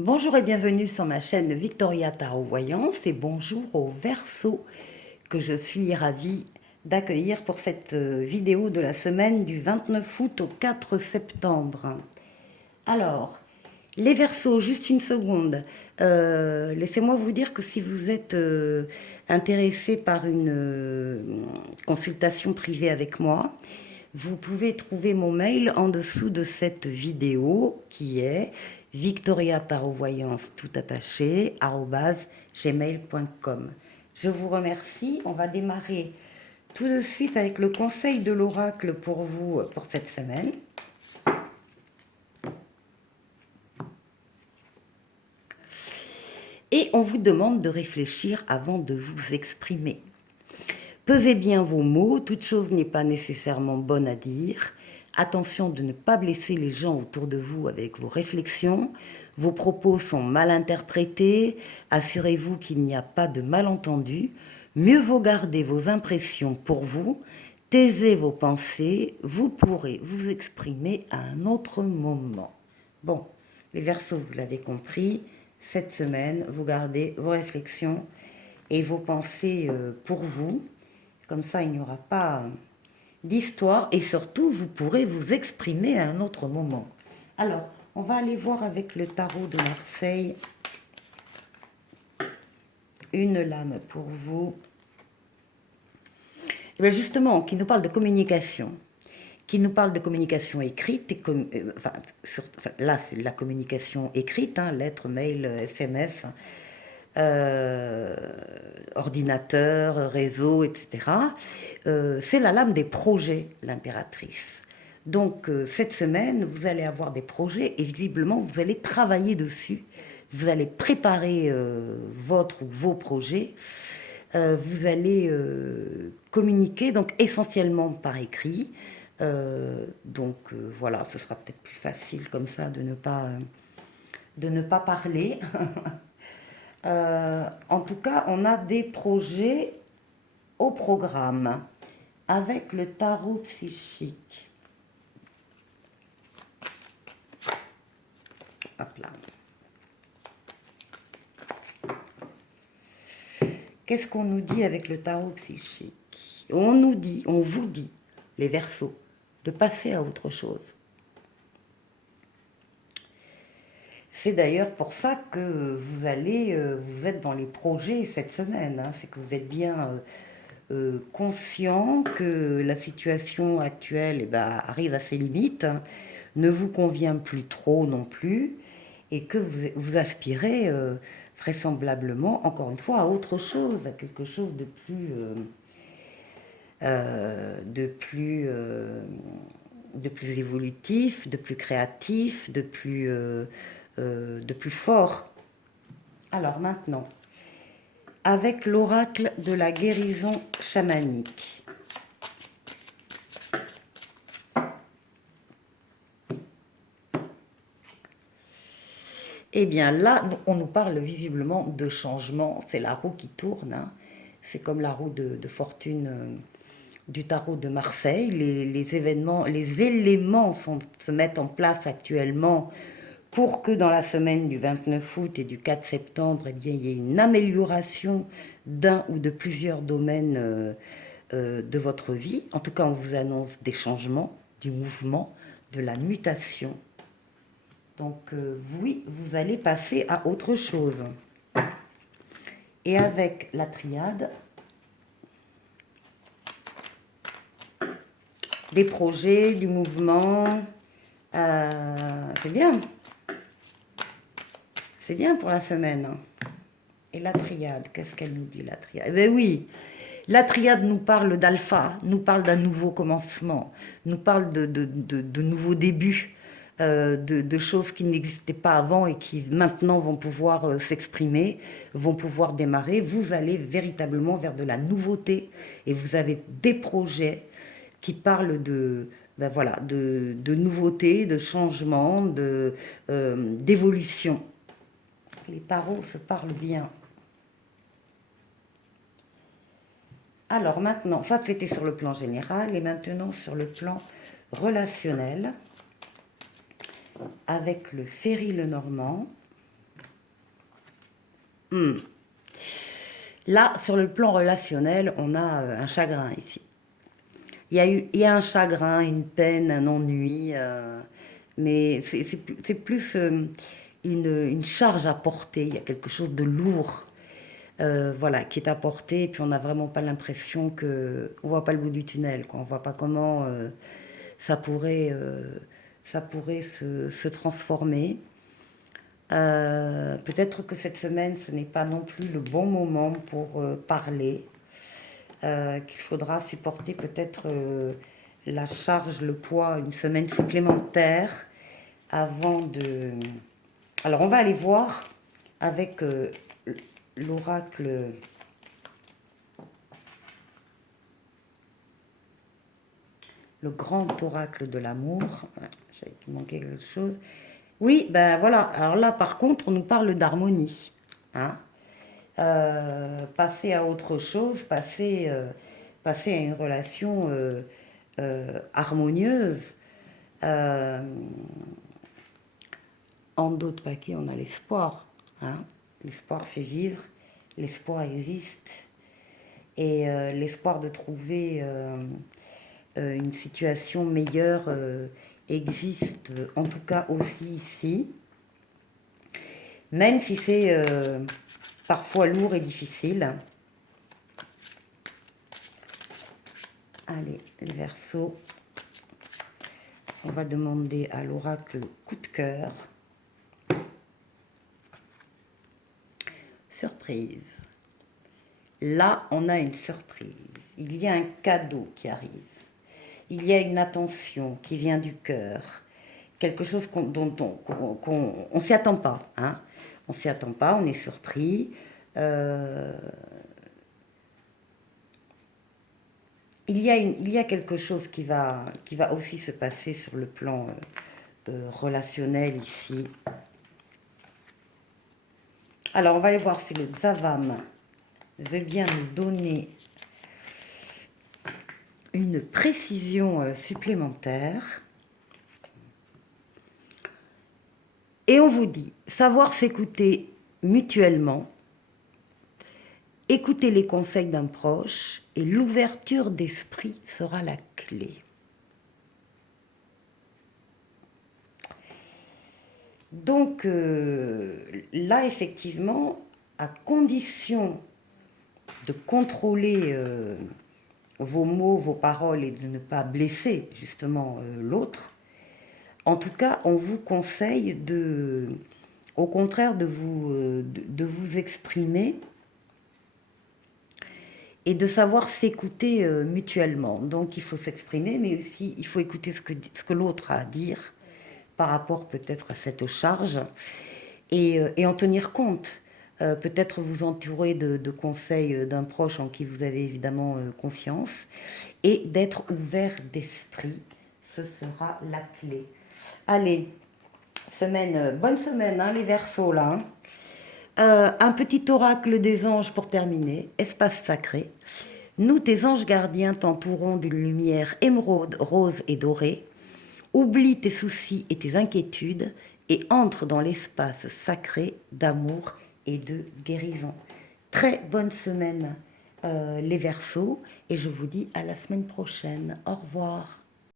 Bonjour et bienvenue sur ma chaîne Victoria Tarot Voyance et bonjour aux Verseaux que je suis ravie d'accueillir pour cette vidéo de la semaine du 29 août au 4 septembre. Alors, les Verseaux, juste une seconde. Laissez-moi vous dire que si vous êtes intéressé par une consultation privée avec moi, vous pouvez trouver mon mail en dessous de cette vidéo qui est victoriatarovoyance tout attaché @gmail.com. Je vous remercie. On va démarrer tout de suite avec le conseil de l'oracle pour vous pour cette semaine. Et on vous demande de réfléchir avant de vous exprimer. Pesez bien vos mots, toute chose n'est pas nécessairement bonne à dire. Attention de ne pas blesser les gens autour de vous avec vos réflexions. Vos propos sont mal interprétés. Assurez-vous qu'il n'y a pas de malentendu. Mieux vaut garder vos impressions pour vous. Taisez vos pensées. Vous pourrez vous exprimer à un autre moment. Bon, les Verseaux, vous l'avez compris. Cette semaine, vous gardez vos réflexions et vos pensées pour vous. Comme ça, il n'y aura pas d'histoire et surtout, vous pourrez vous exprimer à un autre moment. Alors, on va aller voir avec le tarot de Marseille. Une lame pour vous. Et bien justement, qui nous parle de communication. Qui nous parle de communication écrite. Là, c'est la communication écrite, hein, lettres, mail, SMS. Ordinateur, réseau, etc. C'est la lame des projets, l'impératrice. Donc, cette semaine, vous allez avoir des projets et visiblement, vous allez travailler dessus. Vous allez préparer votre ou vos projets. Vous allez communiquer, donc essentiellement par écrit. Voilà, ce sera peut-être plus facile comme ça de ne pas parler. En tout cas, on a des projets au programme avec le tarot psychique. Hop là. Qu'est-ce qu'on nous dit avec le tarot psychique? On nous dit, on vous dit, les Verseaux, de passer à autre chose. C'est d'ailleurs pour ça que vous êtes dans les projets cette semaine. Hein. C'est que vous êtes bien conscient que la situation actuelle arrive à ses limites, hein, ne vous convient plus trop non plus, et que vous aspirez vraisemblablement, encore une fois, à autre chose, à quelque chose de plus évolutif, de plus créatif, de plus fort. Alors maintenant, avec l'oracle de la guérison chamanique. Eh bien là, on nous parle visiblement de changement. C'est la roue qui tourne. Hein. C'est comme la roue de fortune du tarot de Marseille. Les éléments se mettent en place actuellement pour que dans la semaine du 29 août et du 4 septembre, eh bien, il y ait une amélioration d'un ou de plusieurs domaines de votre vie. En tout cas, on vous annonce des changements, du mouvement, de la mutation. Donc oui, vous allez passer à autre chose. Et avec la triade, des projets, du mouvement, c'est bien. C'est bien pour la semaine. Et la triade, qu'est-ce qu'elle nous dit, la triade? Eh bien oui, la triade nous parle d'alpha, nous parle d'un nouveau commencement, nous parle de nouveaux débuts, de choses qui n'existaient pas avant et qui maintenant vont pouvoir s'exprimer, vont pouvoir démarrer. Vous allez véritablement vers de la nouveauté et vous avez des projets qui parlent de nouveauté, de changement, d'évolution. Les tarots se parlent bien. Alors maintenant, ça c'était sur le plan général et maintenant sur le plan relationnel avec le Ferry Lenormand. Là, sur le plan relationnel, on a un chagrin ici. Il y a un chagrin, une peine, un ennui, mais c'est plus une charge à porter. Il y a quelque chose de lourd, voilà, qui est à porter. Et puis on n'a vraiment pas l'impression que, on voit pas le bout du tunnel, quoi. On voit pas comment ça pourrait, ça pourrait se transformer. Peut-être que cette semaine, ce n'est pas non plus le bon moment pour parler, qu'il faudra supporter peut-être la charge, le poids, une semaine supplémentaire avant de... Alors on va aller voir avec l'oracle, le grand oracle de l'amour. Ouais, j'avais manqué quelque chose. Oui, ben voilà. Alors là, par contre, on nous parle d'harmonie. Hein. Passer à autre chose, passer à une relation harmonieuse. Euh, En d'autres paquets, on a l'espoir. Hein. L'espoir fait vivre, l'espoir existe. Et l'espoir de trouver une situation meilleure existe, en tout cas aussi ici. Même si c'est parfois lourd et difficile. Allez, les Verseaux. On va demander à l'oracle coup de cœur. Surprise. Là, on a une surprise. Il y a un cadeau qui arrive. Il y a une attention qui vient du cœur. Quelque chose dont on ne s'y attend pas. Hein. On ne s'y attend pas, on est surpris. Il y a quelque chose qui va aussi se passer sur le plan relationnel ici. Alors, on va aller voir si le Xavam veut bien nous donner une précision supplémentaire. Et on vous dit, savoir s'écouter mutuellement, écouter les conseils d'un proche et l'ouverture d'esprit sera la clé. Donc là, effectivement, à condition de contrôler vos mots, vos paroles et de ne pas blesser justement l'autre, en tout cas, on vous conseille au contraire de vous exprimer et de savoir s'écouter mutuellement. Donc il faut s'exprimer, mais aussi il faut écouter ce que l'autre a à dire par rapport peut-être à cette charge et en tenir compte. Peut-être vous entourer de conseils d'un proche en qui vous avez évidemment confiance et d'être ouvert d'esprit, ce sera la clé. Allez, bonne semaine, hein, les Verseaux là. Un petit oracle des anges pour terminer, espace sacré. Nous, tes anges gardiens, t'entourons d'une lumière émeraude, rose et dorée. Oublie tes soucis et tes inquiétudes et entre dans l'espace sacré d'amour et de guérison. Très bonne semaine, les Verseaux, et je vous dis à la semaine prochaine. Au revoir.